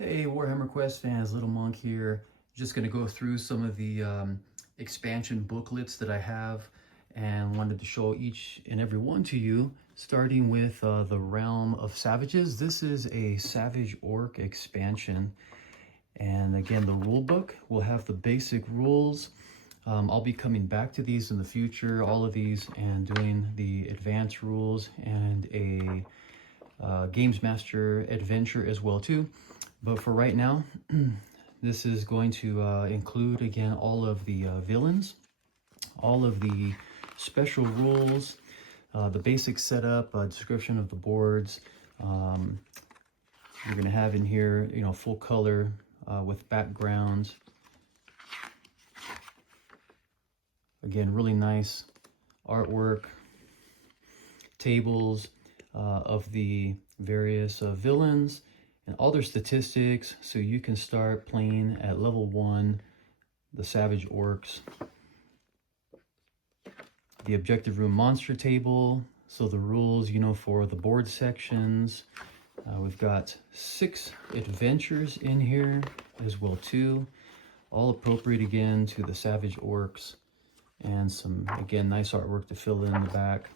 Hey Warhammer Quest fans, Littlemonk here. Just going to go through some of the expansion booklets that I have and wanted to show each and every one to you, starting with the Realm of Savages. This is a Savage Orc expansion, and again the rule book will have the basic rules. I'll be coming back to these in the future, all of these, and doing the advanced rules and a Games Master adventure as well too. But for right now, this is going to include again all of the villains, all of the special rules, the basic setup, description of the boards. You're going to have in here, full color with backgrounds. Again, really nice artwork, tables of the various villains and all their statistics, so you can start playing at level 1, the Savage Orcs. The objective room monster table, so the rules, for the board sections. We've got 6 adventures in here as well too, all appropriate again to the Savage Orcs, and some, again, nice artwork to fill in the back.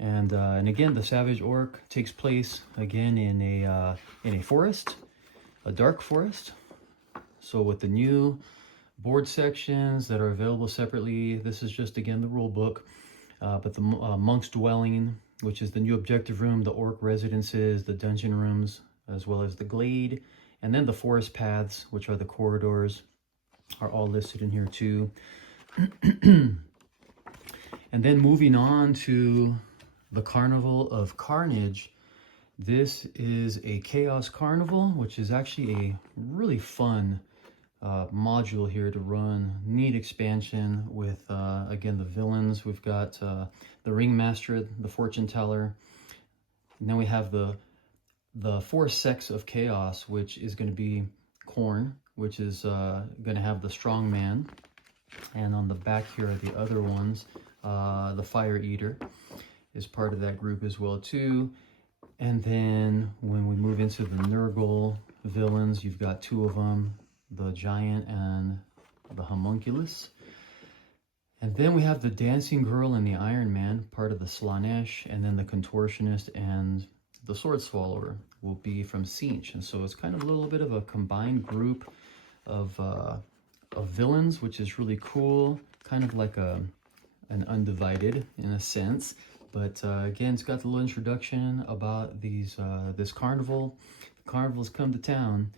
And again, the Savage Orc takes place again in a forest, a dark forest. So with the new board sections that are available separately, this is just again the rule book. But the Monk's Dwelling, which is the new objective room, the Orc residences, the dungeon rooms, as well as the glade, and then the forest paths, which are the corridors, are all listed in here too. And then moving on to the Carnival of Carnage. This is a Chaos Carnival, which is actually a really fun module here to run. Neat expansion with, again, the villains. We've got the Ringmaster, the Fortune Teller. And then we have the 4 sects of Chaos, which is going to be Khorne, which is going to have the Strong Man. And on the back here are the other ones. The Fire Eater is part of that group as well too. And then when we move into the Nurgle villains, you've got 2 of them, the Giant and the Homunculus. And then we have the Dancing Girl and the Iron Man, part of the Slaanesh, and then the Contortionist and the Sword Swallower will be from Tzeentch. And so it's kind of a little bit of a combined group of villains, which is really cool, kind of like an Undivided in a sense. But again, it's got the little introduction about this carnival. The carnivals come to town,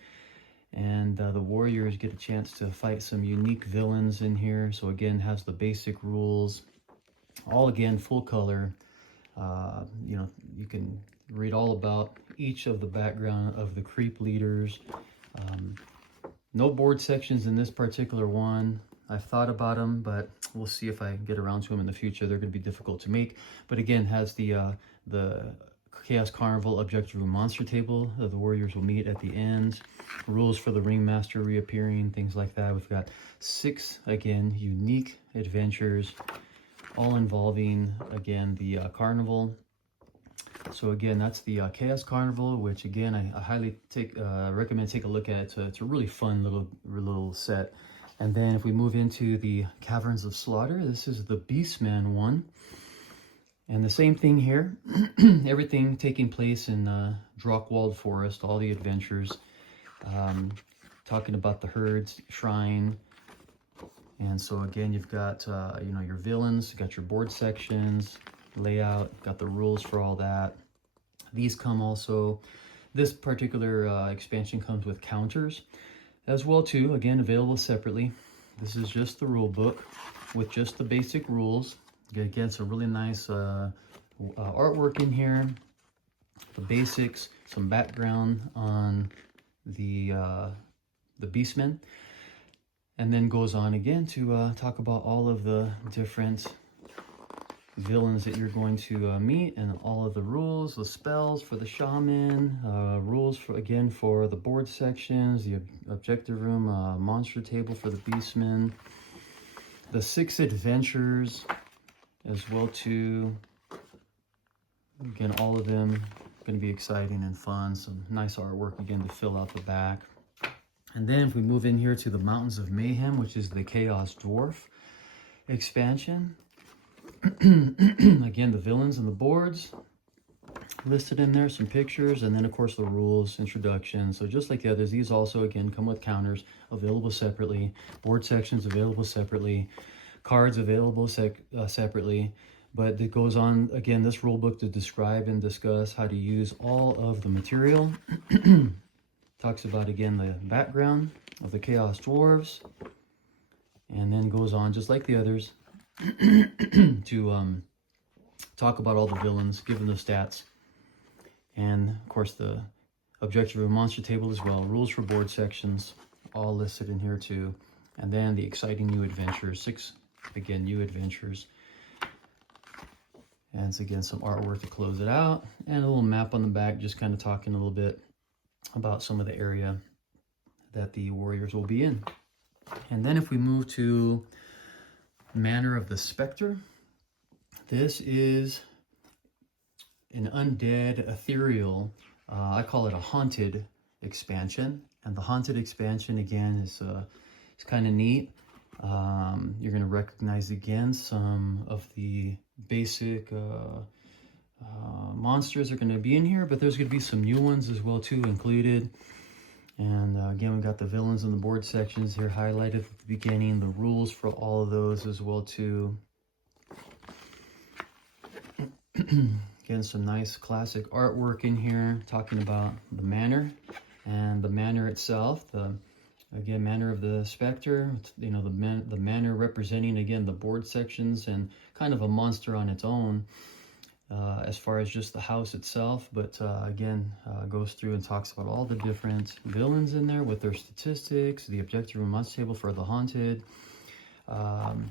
and the warriors get a chance to fight some unique villains in here. So again, has the basic rules, all again full color. You can read all about each of the background of the creep leaders. No board sections in this particular one. I've thought about them, but we'll see if I get around to them in the future. They're going to be difficult to make. But again, has the Chaos Carnival objective room monster table that the warriors will meet at the end. Rules for the Ringmaster reappearing, things like that. We've got 6, again, unique adventures, all involving, again, the Carnival. So again, that's the Chaos Carnival, which again, I highly recommend take a look at. It's a really fun little set. And then if we move into the Caverns of Slaughter, this is the Beastmen one. And the same thing here, everything taking place in Drawkwald Forest, all the adventures, talking about the Herd's Shrine. And so again, you've got, your villains, you've got your board sections, layout, got the rules for all that. These come also, this particular expansion comes with counters as well too, again available separately. This is just the rule book with just the basic rules. Again, some really nice artwork in here, the basics, some background on the Beastmen, and then goes on again to talk about all of the different villains that you're going to meet, and all of the rules, the spells for the shaman, rules for the board sections, the objective room monster table for the Beastmen, the 6 adventures as well too. Again, all of them going to be exciting and fun. Some nice artwork again to fill out the back. And then if we move in here to the Mountains of Mayhem, which is the Chaos Dwarf Expansion. Again, the villains and the boards listed in there, some pictures, and then of course the rules, introduction. So just like the others, these also again come with counters available separately, board sections available separately, cards available separately. But it goes on, again, this rule book to describe and discuss how to use all of the material. Talks about, again, the background of the Chaos Dwarves. And then goes on, just like the others, to talk about all the villains, give them the stats. And, of course, the objective of a monster table as well. Rules for board sections, all listed in here too. And then the exciting new adventures, 6, again, new adventures. And it's, again, some artwork to close it out. And a little map on the back, just kind of talking a little bit about some of the area that the warriors will be in. And then if we move to Manor of the Spectre, this is an undead, ethereal, I call it a haunted expansion. And the haunted expansion, again, is kind of neat. You're going to recognize, again, some of the basic monsters are going to be in here, but there's going to be some new ones as well, too, included. And again, we got the villains and the board sections here highlighted at the beginning, the rules for all of those as well, too. Again, some nice classic artwork in here talking about the manor and the manor itself. Again, Manor of the Spectre, you know, the manor representing, again, the board sections and kind of a monster on its own as far as just the house itself. But again, goes through and talks about all the different villains in there with their statistics, the objective and monster table for the haunted. Again,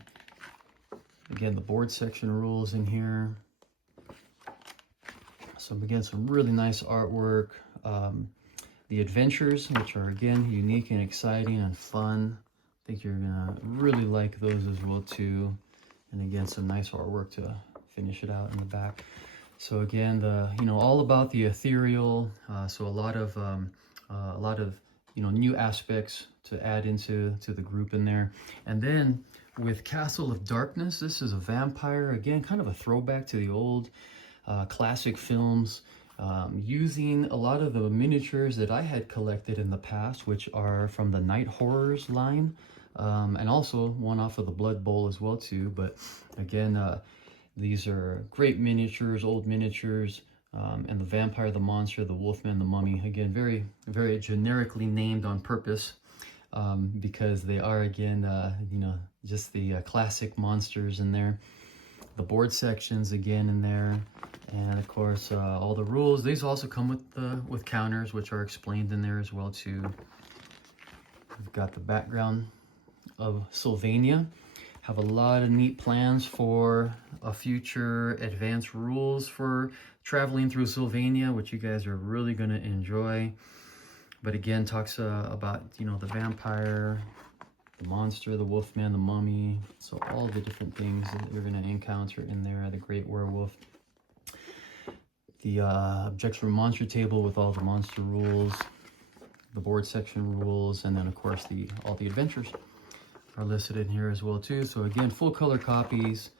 the board section rules in here. So again, some really nice artwork. The adventures, which are, again, unique and exciting and fun. I think you're gonna really like those as well too. And again, some nice artwork to finish it out in the back. So again, all about the ethereal. So a lot of new aspects to add into the group in there. And then with Castle of Darkness, this is a vampire. Again, kind of a throwback to the old classic films. Using a lot of the miniatures that I had collected in the past, which are from the Night Horrors line, and also one off of the Blood Bowl as well too. But again, these are great miniatures, old miniatures, and the vampire, the monster, the wolfman, the mummy. Again, very, very generically named on purpose, because they are, again, just the classic monsters in there. The board sections again in there, and of course all the rules. These also come with counters, which are explained in there as well too. We've got the background of Sylvania. Have a lot of neat plans for a future advanced rules for traveling through Sylvania, which you guys are really going to enjoy. But again, talks about the vampire, the monster, the wolfman, the mummy. So all the different things that you're going to encounter in there. The great werewolf. The objective monster table with all the monster rules. The board section rules. And then, of course, all the adventures are listed in here as well, too. So, again, full color copies.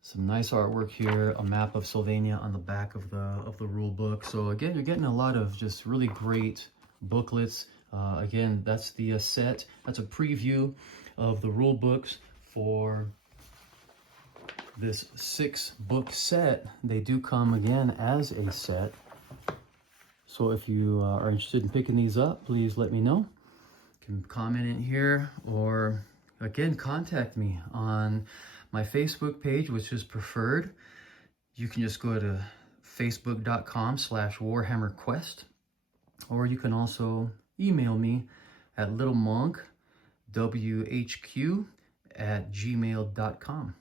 Some nice artwork here. A map of Sylvania on the back of the rule book. So, again, you're getting a lot of just really great booklets. Again, that's the set. That's a preview of the rule books for this 6-book set. They do come, again, as a set. So if you are interested in picking these up, please let me know. You can comment in here, or, again, contact me on my Facebook page, which is preferred. You can just go to facebook.com/WarhammerQuest, or you can also email me at Littlemonk-WHQ@gmail.com.